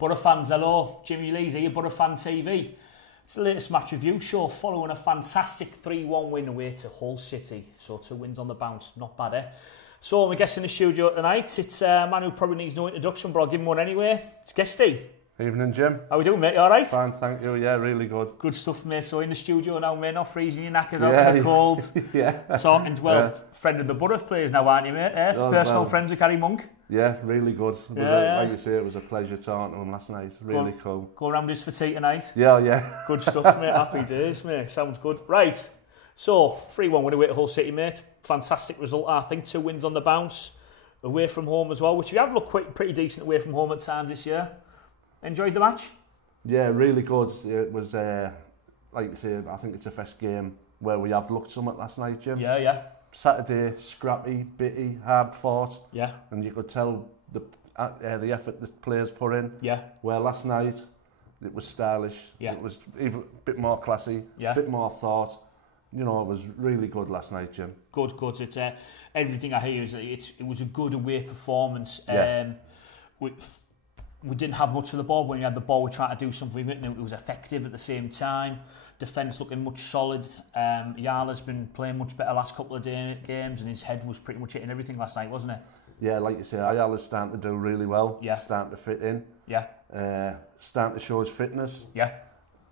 Borough fans, hello. Jimmy Lees here, Borough Fan TV. It's the latest match review show following a fantastic 3-1 win away to Hull City. So 2 wins on the bounce, not bad, eh? So my guest in the studio tonight, it's a man who probably needs no introduction, but I'll give him one anyway. It's Guesty. Evening, Jim. How we doing, mate? You alright? Fine, thank you. Yeah, really good. Good stuff, mate. So in the studio now, mate, not freezing your knackers out in the cold. Yeah. Talking to, friend of the Borough players now, aren't you, mate? Personal friends of Gary Monk. Yeah, really good. Like you say, it was a pleasure talking to him last night. Really cool. Go around this for tea tonight? Yeah. Good stuff, mate. Happy days, mate. Sounds good. Right. So, 3-1 win away to Hull City, mate. Fantastic result, I think. 2 wins on the bounce. Away from home as well, which we have looked pretty decent away from home at times this year. Enjoyed the match? Yeah, really good. It was, like you say, I think it's the first game where we have looked somewhat last night, Jim. Yeah. Saturday, scrappy, bitty, hard fought. Yeah. And you could tell the effort the players put in. Yeah. Where last night, it was stylish. Yeah. It was even a bit more classy. Yeah. A bit more thought. You know, it was really good last night, Jim. Good. It's everything I hear is that it was a good away performance. Yeah. We didn't have much of the ball. When we had the ball, we tried to do something with it, and it was effective at the same time. Defence looking much solid. Yarla's been playing much better last couple of games, and his head was pretty much hitting everything last night, wasn't it? Yeah, like you say, Ayala's starting to do really well. Yeah. Starting to fit in. Yeah. Starting to show his fitness. Yeah.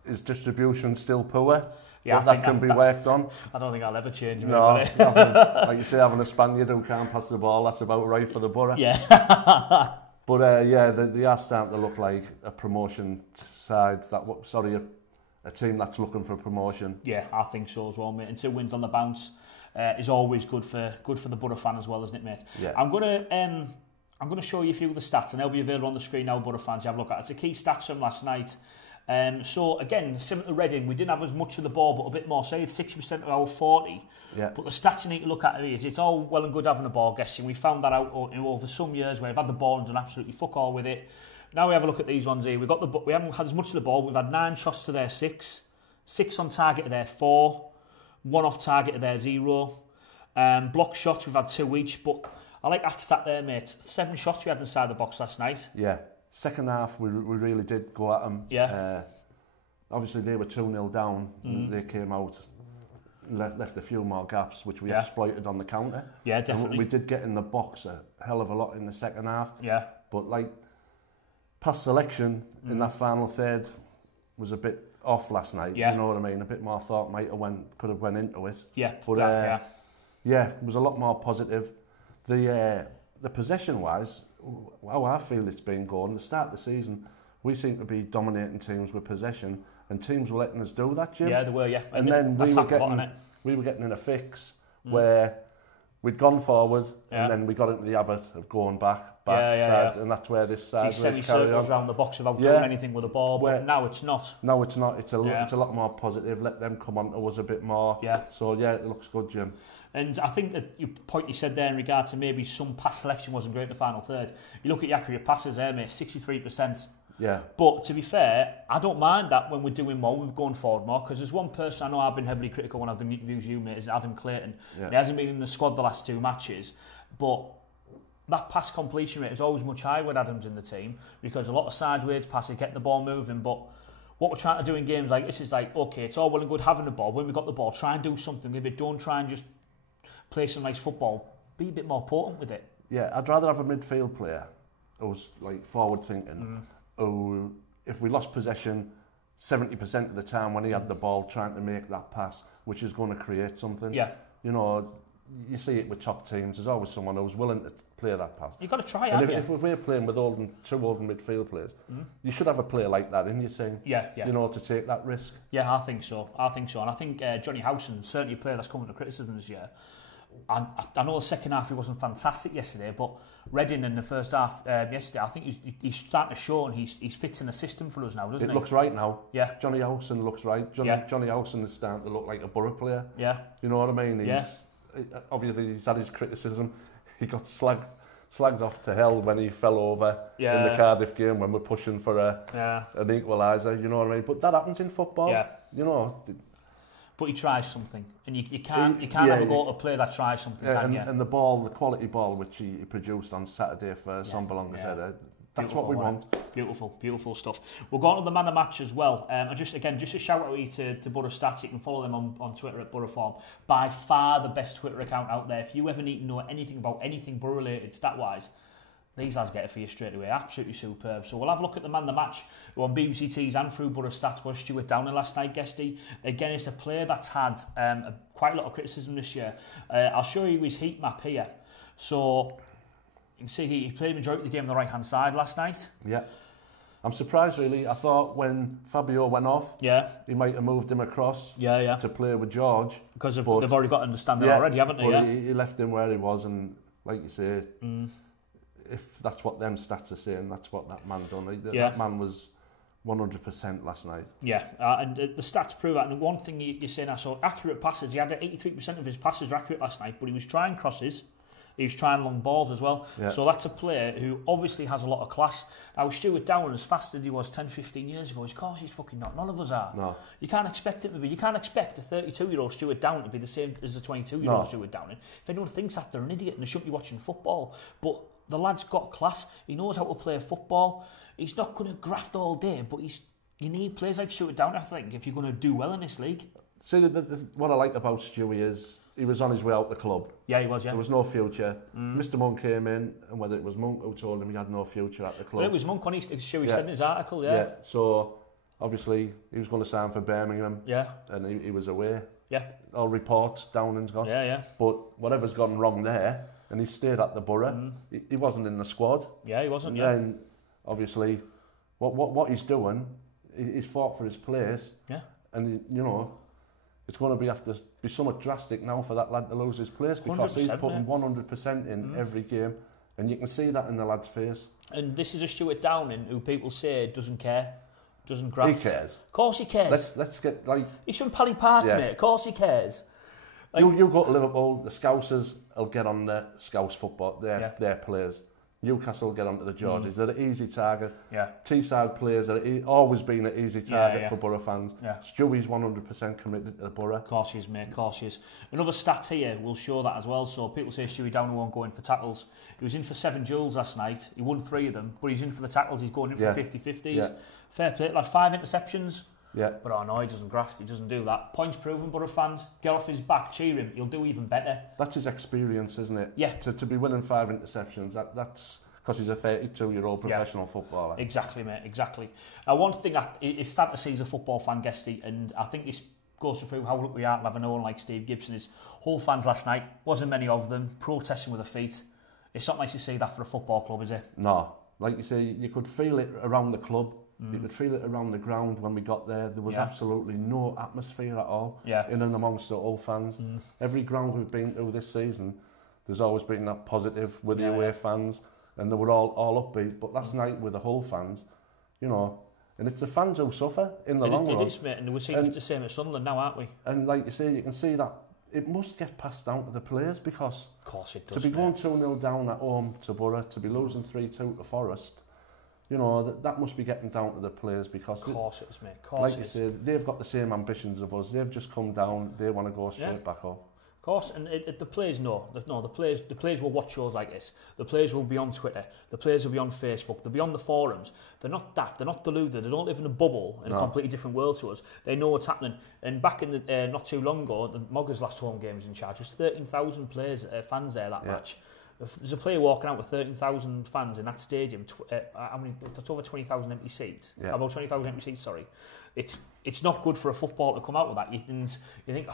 His distribution's still poor. Yeah, that can be worked on. I don't think I'll ever change. No, like you say, having a Spaniard who can't pass the ball, that's about right for the Borough. Yeah. But they are starting to look like a promotion side. A team that's looking for promotion. Yeah, I think so as well, mate. And 2 wins on the bounce is always good for the Borough fan as well, isn't it, mate? Yeah. I'm gonna show you a few of the stats, and they'll be available on the screen now, Borough fans. You have a look at it. It's a key stats from last night. So again, similar to Reading, we didn't have as much of the ball, but a bit more. Say it's 60% of our 40. Yeah. But the stats you need to look at is it's all well and good having the ball, guessing. We found that out over some years where we've had the ball and done absolutely fuck all with it. Now we have a look at these ones here. We haven't had as much of the ball. We've had 9 shots to their 6, 6 on target to their 4, 1 off target to their 0. Block shots we've had 2 each, but I like that stat there, mate. 7 shots we had inside the box last night. Yeah. Second half, we really did go at them. Yeah. Obviously, they were 2-0 down. They came out, left a few more gaps, which we exploited on the counter. Yeah, definitely. And we did get in the box a hell of a lot in the second half. Yeah. But, pass selection in that final third was a bit off last night. Yeah. You know what I mean? A bit more thought could have went into it. Yeah. But, it was a lot more positive. The possession-wise, how I feel it's been going, the start of the season, we seem to be dominating teams with possession, and teams were letting us do that, Jim. Yeah, they were, yeah. And then we were getting in a fix where we'd gone forward, and then we got into the habit of going back, side, and that's where this side was carried semicircles around the box without doing anything with the ball, but now it's not. No, it's not. It's a lot more positive. Let them come on to us a bit more. Yeah. So, it looks good, Jim. And I think that your point you said there in regard to maybe some pass selection wasn't great in the final third. You look at your accurate passes there, mate, 63%. Yeah. But to be fair, I don't mind that when we're doing more, we're going forward more, because there's one person I know I've been heavily critical when I've done interviews with you, mate, is Adam Clayton. Yeah. He hasn't been in the squad the last 2 matches, but that pass completion rate is always much higher with Adams in the team, because a lot of sideways passes, getting the ball moving, but what we're trying to do in games like this is okay, it's all well and good having the ball. When we've got the ball, try and do something with it. Don't try and just play some nice football. Be a bit more potent with it. Yeah, I'd rather have a midfield player who's forward thinking, who, if we lost possession 70% of the time when he had the ball, trying to make that pass, which is going to create something. Yeah. You know, you see it with top teams, there's always someone who's willing to play that pass. You've got to try, and if we're playing with two older midfield players, you should have a player like that in your team. Yeah. You know, to take that risk. Yeah, I think so. And I think Johnny Howson, certainly a player that's come under criticism this year. And I know the second half he wasn't fantastic yesterday, but Reading in the first half yesterday, I think he's starting to show, and he's fitting the system for us now, doesn't he? It looks right now. Yeah. Johnny Howson looks right. Johnny Howson is starting to look like a Borough player. Yeah. You know what I mean? Obviously, he's had his criticism. He got slagged off to hell when he fell over in the Cardiff game when we're pushing for an equaliser. You know what I mean? But that happens in football. Yeah. You know. But he tries something, and you can't have a go at a player that tries something, can you? And the quality ball which he produced on Saturday for Sombalonga's header, That's what we want. Beautiful stuff. We'll go on to the man of the match as well. Just a shout out here to Borough Stats. You can follow them on Twitter at Borough Form. By far the best Twitter account out there. If you ever need to know anything about anything Borough related stat-wise, these lads get it for you straight away. Absolutely superb. So we'll have a look at the man of the match, who on BBC Tees and through Borough Stats was Stuart Downing last night, Guesty. Again, it's a player that's had quite a lot of criticism this year. I'll show you his heat map here. So you can see he played the majority of the game on the right-hand side last night. Yeah. I'm surprised, really. I thought when Fabio went off, he might have moved him across to play with George. Because they've already got to understand it already, haven't they? But he left him where he was, and like you say, if that's what them stats are saying, that's what that man done. That man was 100% last night. Yeah, and the stats prove that. And one thing you're saying, I saw accurate passes. He had 83% of his passes were accurate last night, but he was trying crosses. He was trying long balls as well. Yeah. So that's a player who obviously has a lot of class. Now, Stuart Downing, as fast as he was 10, 15 years ago, of course he's fucking not. None of us are. No. You can't expect him to be. You can't expect a 32-year-old Stuart Downing to be the same as a 22-year-old Stuart Downing. If anyone thinks that, they're an idiot and they shouldn't be watching football. But the lad's got class. He knows how to play football. He's not going to graft all day, but you need players like Stuart Downing, I think, if you're going to do well in this league. See, what I like about Stewie is he was on his way out the club. Yeah, he was, There was no future. Mr. Monk came in, and whether it was Monk who told him he had no future at the club. Well, it was Monk, Stewie said in his article, So, obviously, he was going to sign for Birmingham. Yeah. And he was away. Yeah. All reports, Downing's gone. Yeah. But whatever's gone wrong there, and he stayed at the Borough. He wasn't in the squad. Yeah, he wasn't, and then, obviously, what he's doing, he's fought for his place. Yeah. And, it's going to be somewhat drastic now for that lad to lose his place, because he's putting 100% in every game, and you can see that in the lad's face. And this is a Stuart Downing who people say doesn't care, doesn't graft. He cares. Of course he cares. Let's get he's from Pally Park, mate. Of course he cares. You go to Liverpool, the Scousers will get on the Scouse football. Their players. Newcastle get onto the Georges. They're an easy target. Yeah. Teesside players are always been an easy target for Borough fans. Yeah. Stewie's 100% committed to the Borough. Of course he is, mate. Of course he is. Another stat here will show that as well. So people say Stewie Downing won't go in for tackles. He was in for 7 duels last night. He won 3 of them, but he's in for the tackles. He's going in for 50-50s. Yeah. Fair play. Like 5 interceptions. Yeah. But no, he doesn't graft. He doesn't do that. Points proven, Borough fans. Get off his back, cheer him. He'll do even better. That's his experience, isn't it? Yeah. To be winning 5 interceptions, that's because he's a 32-year-old professional footballer. Exactly, mate, exactly. One thing it's sad to see as a football fan, Guesty, and I think this goes to prove how lucky we are to have no one like Steve Gibson, is Hull fans last night, wasn't many of them, protesting with their feet. It's not nice to see that for a football club, is it? No. Like you say, you could feel it around the club. You could feel it around the ground when we got there. There was absolutely no atmosphere at all in and amongst the Hull fans. Every ground we've been to this season, there's always been that positive with the away fans. And they were all upbeat. But last night with the Hull fans, and it's the fans who suffer in the long run. It is, mate, and we're seeing the same at Sunderland now, aren't we? And like you say, you can see that it must get passed down to the players, because of course it does, to be going 2-0 down at home to Borough, to be losing 3-2 to Forest, that must be getting down to the players, because of course it is, mate. Of course like you say, they've got the same ambitions of us. They've just come down. They want to go straight back up. Of course, and the players know. The players will watch shows like this. The players will be on Twitter. The players will be on Facebook. They'll be on the forums. They're not daft. They're not deluded. They don't live in a bubble in a completely different world to us. They know what's happening. And back in the not too long ago, the Moggers' last home game was in charge. There was 13,000 fans there that match. If there's a player walking out with 13,000 fans in that stadium, that's over 20,000 empty seats. About 20,000 empty seats. Sorry, it's not good for a football to come out with that. You think,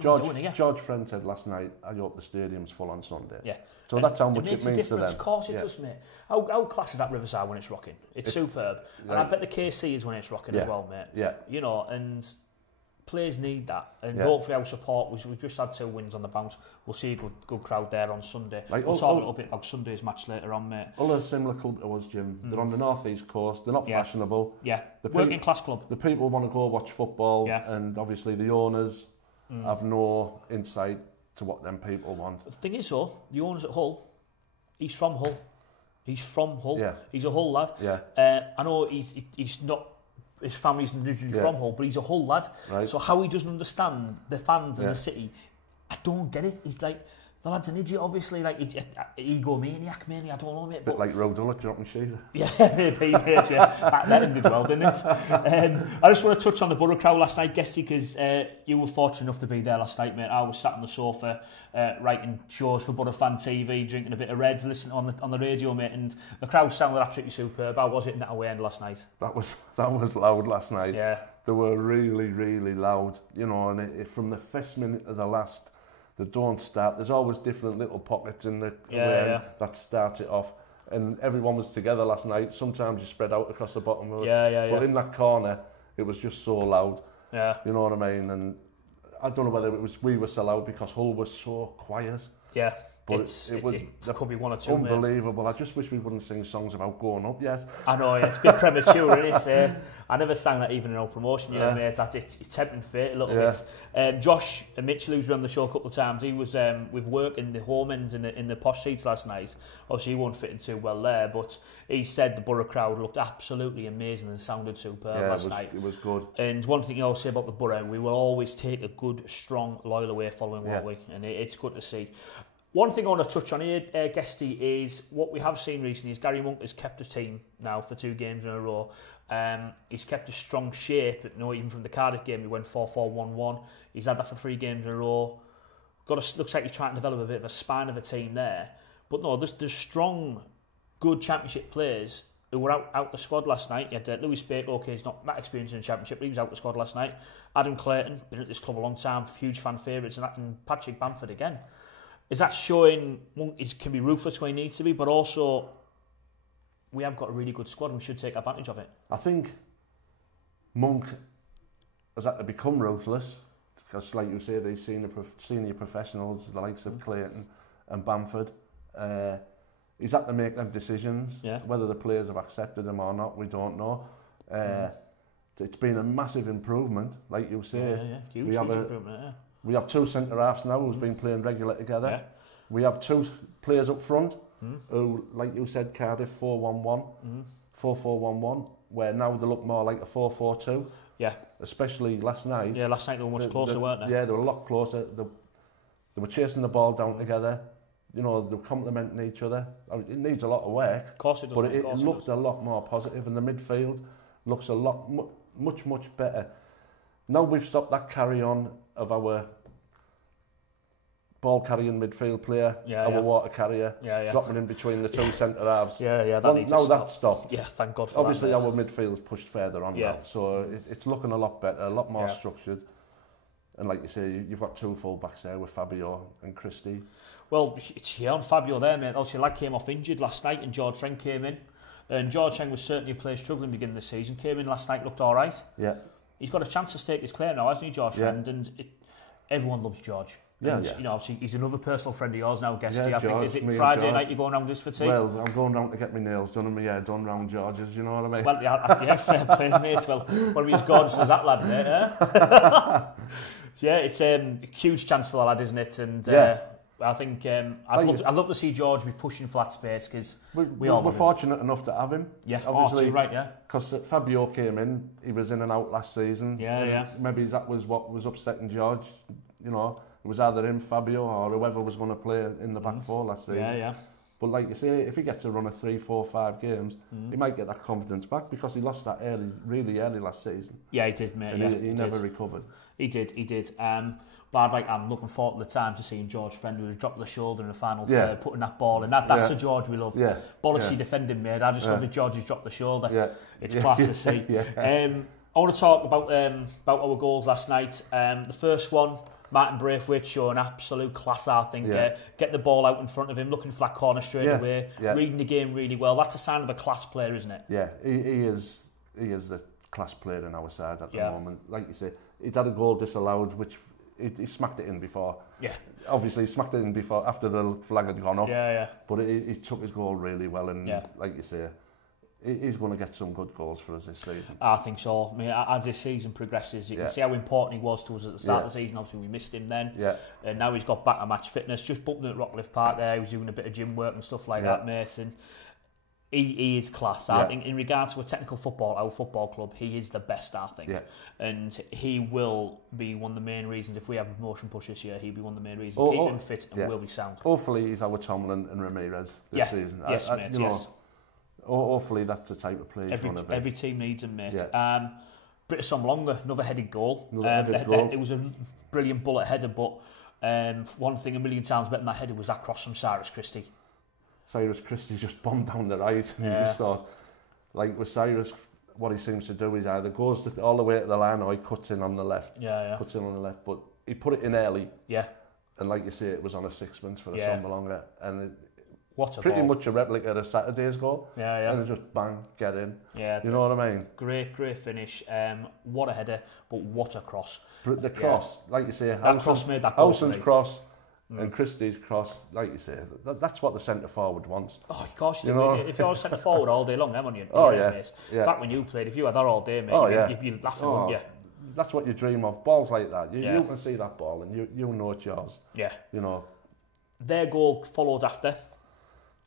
George Friend said last night, I hope the stadium's full on Sunday. Yeah. So that's how much it means to them. Of course it does, mate. How class is that Riverside when it's rocking? It's superb. And I bet the KC is when it's rocking as well, mate. Yeah. And players need that. And hopefully our support, we've just had 2 wins on the bounce. We'll see a good crowd there on Sunday. We'll talk a little bit about Sunday's match later on, mate. All a similar club to us, Jim. They're on the North East Coast. They're not fashionable. Yeah. Working class club. The people want to go watch football, and obviously the owners have no insight to what them people want. The thing is, though, the owners at Hull, he's from Hull. Yeah. He's a Hull lad. Yeah. I know he's not, his family's originally from Hull, but he's a Hull lad. Right. So how he doesn't understand the fans in the city, I don't get it. He's like, The lad's an idiot, obviously, like egomaniac, mainly, I don't know, mate. Bit like Rodullet dropping Sheila. Yeah, maybe, mate, yeah. That ended well, didn't it? I just want to touch on the Borough crowd last night, Guesty, because you were fortunate enough to be there last night, mate. I was sat on the sofa, writing shows for Borough Fan TV, drinking a bit of Reds, listening on the radio, mate, and the crowd sounded absolutely superb. How was it in that away end last night? That was loud last night. Yeah. They were really, really loud, you know, and from the first minute to the last, they don't start. There's always different little pockets in the that start it off. And everyone was together last night. Sometimes you spread out across the bottom of it. But in that corner, it was just so loud. Yeah. You know what I mean? And I don't know whether it was we were so loud because Hull was so quiet. Yeah. But it could be one or two. Unbelievable. Mate. I just wish we wouldn't sing songs about going up yet. I know, it's a bit premature, isn't it? I never sang that even in old promotion, you know, mate. It's tempting fate a little bit. Josh Mitchell, who's been on the show a couple of times, he was with work in the home end in the posh seats last night. Obviously, he won't fit in too well there, but he said the Borough crowd looked absolutely amazing and sounded superb last night. It was good. And one thing you always say about the Borough, we will always take a good, strong, loyal away following, won't we? And it's good to see. One thing I want to touch on here, Guesty, is what we have seen recently is Gary Monk has kept his team now for 2 games in a row. He's kept a strong shape. You know, even from the Cardiff game, he went 4-4-1-1. He's had that for 3 games in a row. Looks like he's trying to develop a bit of a spine of a team there. But no, there's strong, good Championship players who were out the squad last night. You had Lewis Baker, okay, he's not that experienced in the Championship, but he was out the squad last night. Adam Clayton, been at this club a long time, huge fan favourites, and Patrick Bamford again. Is that showing Monk can be ruthless when he needs to be, but also we have got a really good squad and we should take advantage of it? I think Monk has had to become ruthless because, like you say, these senior professionals, the likes of Clayton and Bamford, he's had to make them decisions. Yeah. Whether the players have accepted them or not, we don't know. It's been a massive improvement, like you say. Huge improvement, We have 2 centre-halves now who's been playing regular together. Yeah. We have 2 players up front who, like you said, Cardiff 4-1-1, 4-4-1-1, where now they look more like a 4-4-2. Yeah. Especially last night. Yeah, last night they were much closer, weren't they? Yeah, they were a lot closer. They were chasing the ball down together. You know, they were complementing each other. I mean, it needs a lot of work. Of course it does. But it looks a lot more positive, and the midfield looks a lot, much better. Now we've stopped that carry-on of our ball-carrying midfield player, our water carrier, dropping in between the 2 centre-halves. That's stopped. Yeah, thank God for Obviously, that. Obviously, our midfield's pushed further on now, so it's looking a lot better, a lot more structured. And like you say, you've got 2 full-backs there with Fabio and Christie. Well, it's on Fabio there, mate. Obviously, lad came off injured last night and George Trent came in. And George Trent was certainly a player struggling beginning of the season. Came in last night, looked all right. Yeah. He's got a chance to stake his claim now, hasn't he, George Trent? And everyone loves George. You know, obviously, he's another personal friend of yours now, Guesty. I think, is it Friday night you're going round just for tea? Well, I'm going round to get my nails done and my hair done round George's, you know what I mean? Well, yeah, fair play, mate. Well, one of his gorgeous as that lad, mate, eh? Yeah, it's a huge chance for the lad, isn't it? And I think I'd love to see George be pushing flat space because we're fortunate enough to have him. Yeah, obviously, right, yeah. Because Fabio came in, he was in and out last season. Yeah. Maybe that was what was upsetting George. You know, it was either him, Fabio, or whoever was going to play in the back 4 last season. Yeah. But like you say, if he gets to run a 3, 4, 5 games, he might get that confidence back because he lost that really early last season. Yeah, he did, mate. And he never recovered. He did. But I'm looking forward to the time to seeing George Friend who has dropped the shoulder in the final third, putting that ball in. That's the George we love. Yeah. Bollocksy defending, mate. I just love that George has dropped the shoulder. Yeah. It's class to see. I want to talk about our goals last night. The first one, Martin Braithwaite showing absolute class, I think. Get the ball out in front of him, looking for that corner straight away, reading the game really well. That's a sign of a class player, isn't it? Yeah, he is the class player on our side at the moment. Like you say, he'd had a goal disallowed, which he smacked it in before. Yeah. Obviously, he smacked it in before, after the flag had gone up. Yeah. But he took his goal really well, and like you say, he's going to get some good goals for us this season. I think so. I mean, as this season progresses, you can see how important he was to us at the start of the season. Obviously, we missed him then. Yeah. And now he's got back to match fitness. Just bumped him at Rockcliffe Park there. He was doing a bit of gym work and stuff like that, mate. And He is class. I think in regards to a technical football, our football club, he is the best, I think. Yeah. And he will be one of the main reasons, if we have a promotion push this year, he'll be one of the main reasons. Keep him fit and will be sound. Hopefully he's our Tomlin and Ramirez this season. Yes, mate, yes. Hopefully that's the type of player he's going to be. Every team needs him, mate. Yeah. British Longer, another headed goal. Goal. It was a brilliant bullet header, but one thing a million times better than that header was that cross from Cyrus Christie. Cyrus Christie just bombed down the right, and you just thought, like with Cyrus, what he seems to do is either goes all the way to the line or he cuts in on the left. Cuts in on the left, but he put it in early. Yeah. And like you say, it was on a sixpence for the Longer, and pretty much a replica of Saturday's goal. Yeah. And it just bang, get in. Yeah. You know what I mean? Great finish. What a header, but what a cross. The cross, like you say, cross made that goal. Howson's cross. And Christie's cross, like you say, that's what the centre forward wants. Oh, of course you do. If you're centre forward all day long, haven't you? Mate. Back when you played, if you had that all day, mate, you'd be laughing, wouldn't you? That's what you dream of. Balls like that, you can see that ball, and you know it's yours. Yeah. You know. Their goal followed after.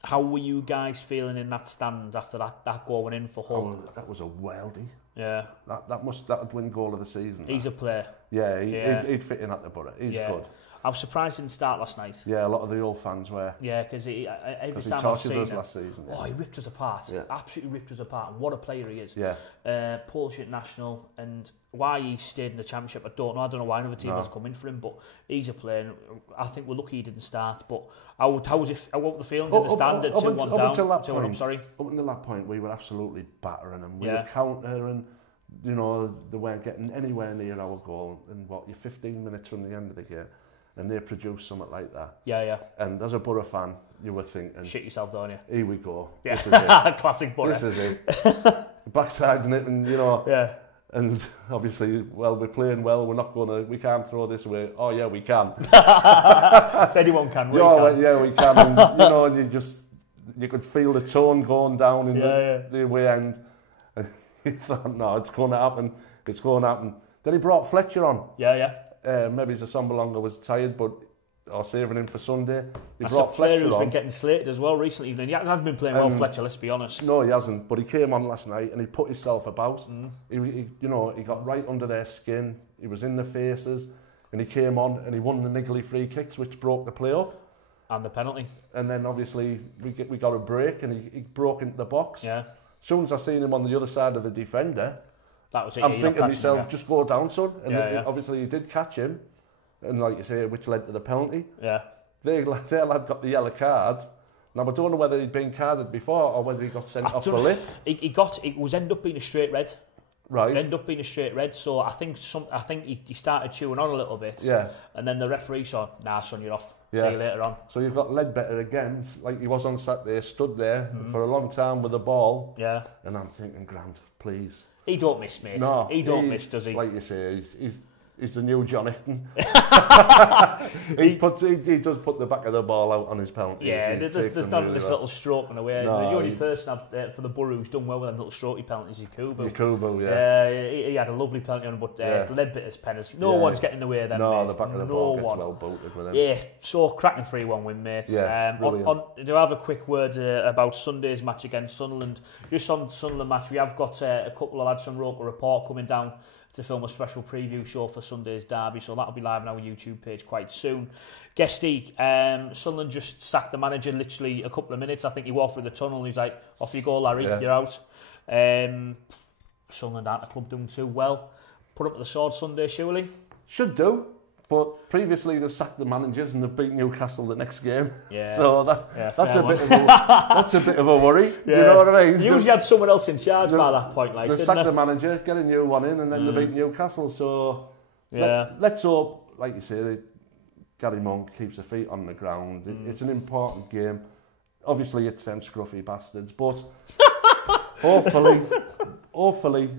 How were you guys feeling in that stand after that goal went in for Hull? Oh, that was a worldie. Yeah. That'd win goal of the season. He's a player. Yeah, he'd fit in at the Borough. He's good. I was surprised he didn't start last night. Yeah, a lot of the old fans were. Yeah, because every time I've seen him, last season. Oh, he ripped us apart. Yeah. Absolutely ripped us apart. And what a player he is. Yeah. Polish international, and why he stayed in the Championship, I don't know. I don't know why another team has come in for him, but he's a player. I think we're lucky he didn't start. But how were the feelings in the stand at 2-1 down? 2-1 up, sorry. Up until that point, we were absolutely battering them. We were countering. You know, they weren't getting anywhere near our goal. And you're 15 minutes from the end of the game. And they produce something like that. Yeah. And as a Borough fan, you were thinking... Shit yourself, don't you? Here we go. Yeah. This is it. Classic Borough. This is it. Backsiding it and, you know... Yeah. And obviously, we're playing well, we can't throw this away. Oh, yeah, we can. If anyone can, we can. Yeah, we can. And, you know, and you could feel the tone going down in the away end. And you thought, no, it's going to happen. It's going to happen. Then he brought Fletcher on. Yeah. Maybe Longer was tired, or saving him for Sunday. That's a player who's been getting slated as well recently. And he hasn't been playing well, Fletcher, let's be honest. No, he hasn't. But he came on last night and he put himself about. He got right under their skin. He was in the faces, and he came on and he won the niggly free kicks, which broke the play up. And the penalty. And then obviously we got a break, and he broke into the box. Yeah. As soon as I seen him on the other side of the defender, that was it. I'm thinking to myself, just go down, son. And obviously he did catch him, and like you say, which led to the penalty. Yeah. Their lad got the yellow card. Now I don't know whether he'd been carded before or whether he got sent off the lip. It was ended up being a straight red. Right. It ended up being a straight red. So I think he started chewing on a little bit. Yeah. And then the referee said, "Nah, son, you're off. See you later on." So you've got Ledbetter again, like he was on Saturday, stood there for a long time with the ball. Yeah. And I'm thinking, Grant, please. He don't miss, mate. No, he don't miss, does he? Like you say, he's the new John Hickton. he does put the back of the ball out on his penalties. Yeah, there's not this little stroking away. No, the only person for the Borough who's done well with them little strokey penalties is Kubo. He had a lovely penalty on him, but Ledbetter's penalties. No one's getting in the way of them, mate. The back of the ball gets well bolted with him. Yeah, so cracking 3-1 win, mate. Yeah, do I have a quick word about Sunday's match against Sunderland? Just on Sunderland match, we have got a couple of lads from Roker Report coming down to film a special preview show for Sunday's derby, so that'll be live on our YouTube page quite soon. Guesty, Sunderland just sacked the manager literally a couple of minutes. I think he walked through the tunnel and he's like, "Off you go, Larry, you're out." Sunderland aren't a club doing too well. Put up the sword Sunday, surely? Should do. But previously they've sacked the managers and they've beat Newcastle the next game. Yeah. So that's a bit of a worry. Yeah. You know what I mean? You usually had someone else in charge by that point, they sacked the manager, get a new one in, and then they beat Newcastle. So let's hope, like you say, Gary Monk keeps their feet on the ground. It's an important game. Obviously, it's them scruffy bastards, but hopefully.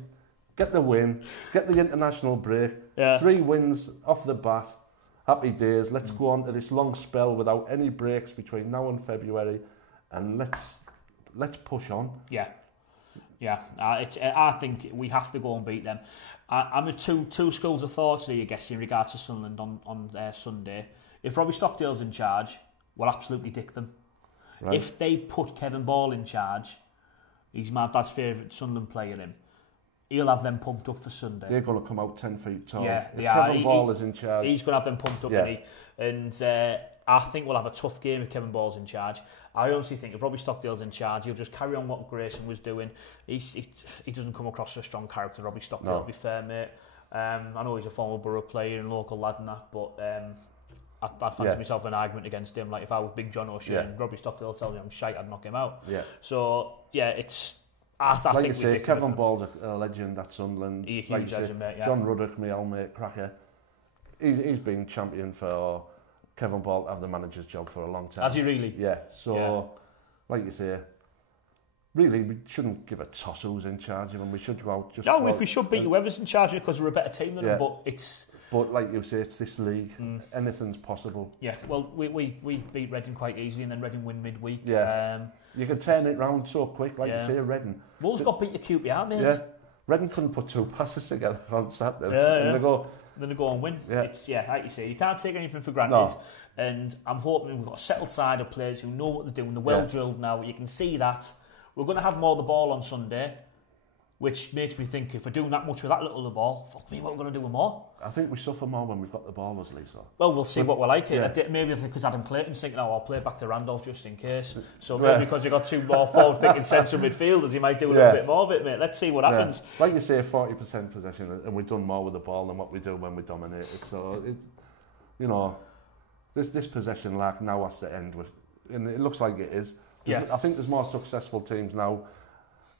Get the win, get the international break, 3 wins off the bat, happy days. Let's go on to this long spell without any breaks between now and February, and let's push on. Yeah. I think we have to go and beat them. I'm at two schools of thought here, I guess, in regards to Sunderland on Sunday. If Robbie Stockdale's in charge, we'll absolutely dick them. Right. If they put Kevin Ball in charge, He's my dad's favourite Sunderland player, him. He'll have them pumped up for Sunday. They're going to come out 10 feet tall. Yeah, if Kevin Ball is in charge. He's going to have them pumped up, and I think we'll have a tough game if Kevin Ball's in charge. I honestly think if Robbie Stockdale's in charge, he'll just carry on what Grayson was doing. He doesn't come across as a strong character, Robbie Stockdale, to be fair, mate. I know he's a former Borough player and local lad and that, but I fancy myself an argument against him. Like, if I was Big John O'Shea and Robbie Stockdale tells me I'm shite, I'd knock him out. Yeah. So, it's... I like think you say, Kevin Ball's a legend at Sunderland. He's a huge legend, mate, John Ruddock, my old mate, cracker. He's been champion for Kevin Ball to have the manager's job for a long time. Has he really? Yeah. So, like you say, really, we shouldn't give a toss who's in charge of him. We should go out. No, we should beat whoever's in charge because we're a better team than them, but it's... But like you say, it's this league. Anything's possible. Yeah, well, we beat Reading quite easily and then Reading win midweek. Yeah. You can turn it round so quick, like you say, Reading. Wolves got beat to QPR, mate. Yeah. Reading couldn't put 2 passes together on Saturday. And then they go and win. Yeah. It's, like you say, you can't take anything for granted. No. And I'm hoping we've got a settled side of players who know what they're doing. They're well drilled now. You can see that. We're going to have more of the ball on Sunday, which makes me think if we're doing that much with that little of the ball, fuck me, what are we going to do with more? I think we suffer more when we've got the ball, Wesley. So. Well, we'll see what we're like here. Maybe because Adam Clayton's thinking, I'll play back to Randolph just in case. So maybe because you've got 2 more forward-thinking central midfielders, you might do a little bit more of it, mate. Let's see what happens. Like you say, 40% possession, and we've done more with the ball than what we do when we dominate it. So, this possession lack now has to end with, and it looks like it is. I think there's more successful teams now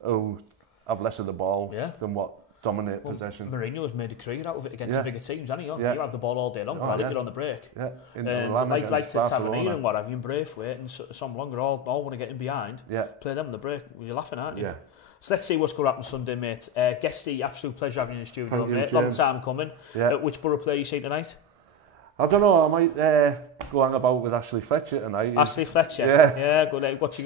who have less of the ball than what dominate possession. Mourinho's made a career out of it against the bigger teams, hasn't he? You have the ball all day long, but I think you're on the break. Yeah. Like Tavernier and what have you, and Braithwaite and some longer all want to get in behind. Yeah. Play them on the break. You're laughing, aren't you? Yeah. So let's see what's going to happen Sunday, mate. Guesty, absolute pleasure having you in the studio, mate. Long time coming. Yeah. Which Borough player you see tonight? I don't know, I might go hang about with Ashley Fletcher tonight. Ashley Fletcher? Yeah, good.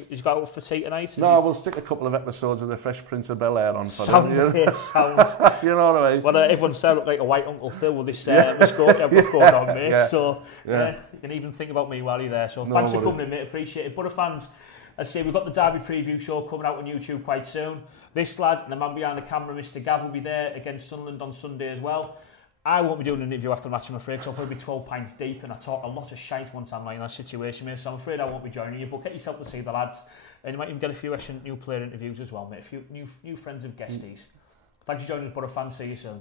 He's got out for tea tonight? We'll stick a couple of episodes of The Fresh Prince of Bel-Air on for sound. You know what I mean? Well, everyone's there look like a white Uncle Phil with this going on, mate. So, you can even think about me while you're there. So, thanks for coming in, mate. Appreciate it. Borough fans, as I say, we've got the Derby preview show coming out on YouTube quite soon. This lad and the man behind the camera, Mr. Gav, will be there against Sunderland on Sunday as well. I won't be doing an interview after the match, I'm afraid, because I'll probably be 12 pints deep and I talk a lot of shite once I'm in that situation, mate. So I'm afraid I won't be joining you, but get yourself to see the lads. And you might even get a few extra new player interviews as well, mate. A few new friends of Guesties. Thanks for joining us, Borough fans. See you soon.